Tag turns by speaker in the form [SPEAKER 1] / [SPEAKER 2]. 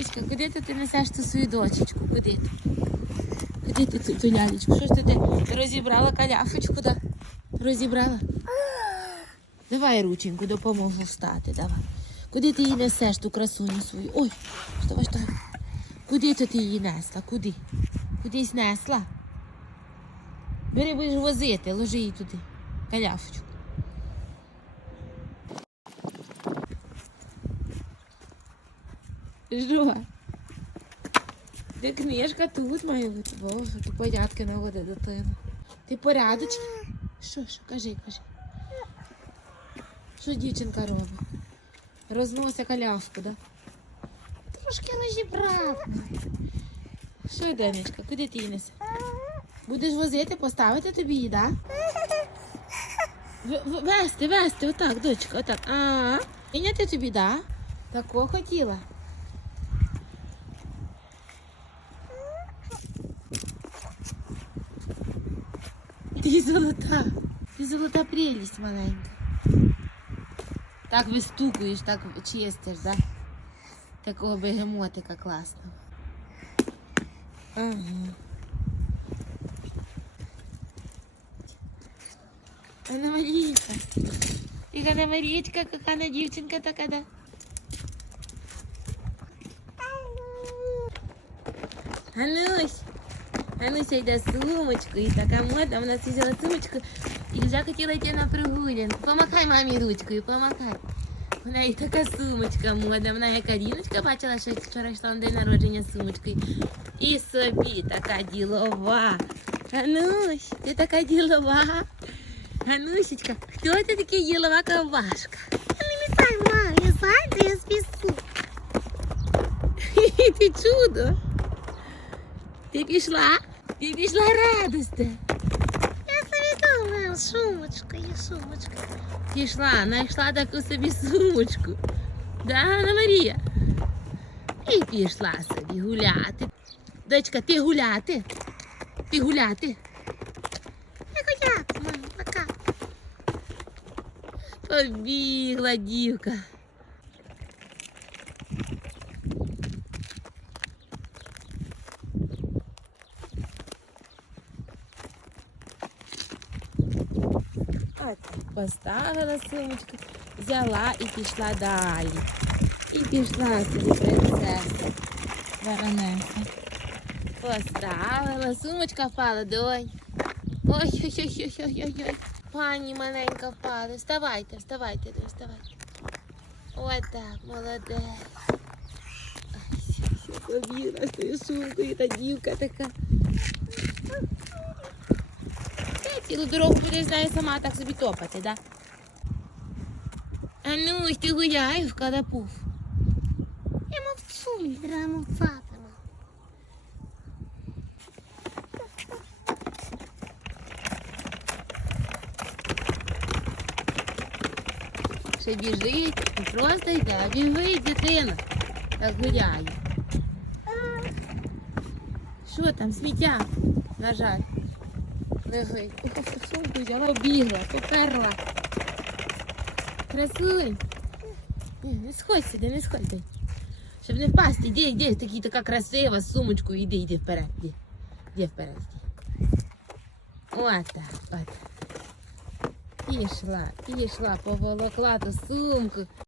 [SPEAKER 1] Лялечка, Куди ти, ти несеш ту свою дочечку? Куди ти? Куди ти ту, лялечку? Що ж ти, ти розібрала каляфочку, да? Розібрала? Давай рученьку, допоможу встати, давай. Куди ти її несеш, ту красуню свою? Ой, вставай, вставай. Куди то ти її несла? Куди? Кудись несла? Бери, будеш возити, ложи її туди. Каляфочку. Що? Де книжка тут має бути. Боже, ти порядки наводи дитину. Ти порядочки? Що, що, кажи, кажи. Що дівчинка робить? Розносить каляшку, да? Трошки розібрала. Що, Денечка, куди ти її? Будеш возити, поставити тобі її, да? Вести, вести, отак, дочка, отак. А, Прийняти тобі, да? Тако хотіла. Ти золота. Ти золота прелість маленька. Так вистукуєш, так чистиш, да? Такого бегемотика класного. Ага. Анна Марійка. І Анна Марічка, кохана дівчинка така, да? Ганусь. Гануся йде з сумочкою, і така мода, вона взяла сумочку і вже хотіла йти на прогулянку. Помахай мамі ручкою, помахай. У неї така сумочка мода. Вона як Аріночка бачила, що вчора йшла на день народження з сумочкою. І собі така ділова. Ганусь, ти така ділова. Ганусечка, хто ти такий ділова ковбашка?
[SPEAKER 2] Я не мішай, мам, я зайду, я спісу.
[SPEAKER 1] Ти чудо. Ти пішла? Ти пішла радости.
[SPEAKER 2] Я собі думаю, сумочка, є сумочка.
[SPEAKER 1] Пішла, знайшла таку собі сумочку. Да, Анна Марія? І пішла собі гуляти. Дочка, ти гуляти? Ти гуляти?
[SPEAKER 2] Я гуляти, мам, пока.
[SPEAKER 1] Побігла дівка. Поставила сумочку, взяла і пішла далі. І пішла собі принцеса. Баронеса. Поставила, сумочка впала, донь. Ой-ой-ой-ой-ой-ой. Пані маленька впала. Вставайте, вставайте, вставайте. Ось так, молодець. Все, побігла з тою сумкою, та дівка така. Ти цілу дорогу будеш знає сама так собі топати, да? А ну, ось ти гуляєш, кадапуф.
[SPEAKER 2] Я не треба мовчати.
[SPEAKER 1] Ще біжить, не просто йде, а біжить дитина. Так гуляє. Що там, сміття? На жаль. Лежить. Побігла, поперла. Красуй. Не сходь сюди, не сходь. Щоб не впасти, іди, іди, такі, така красива, з сумочкою, іди вперед, іди. Іди вперед. От так, от. Пішла, пішла, поволокла ту сумку.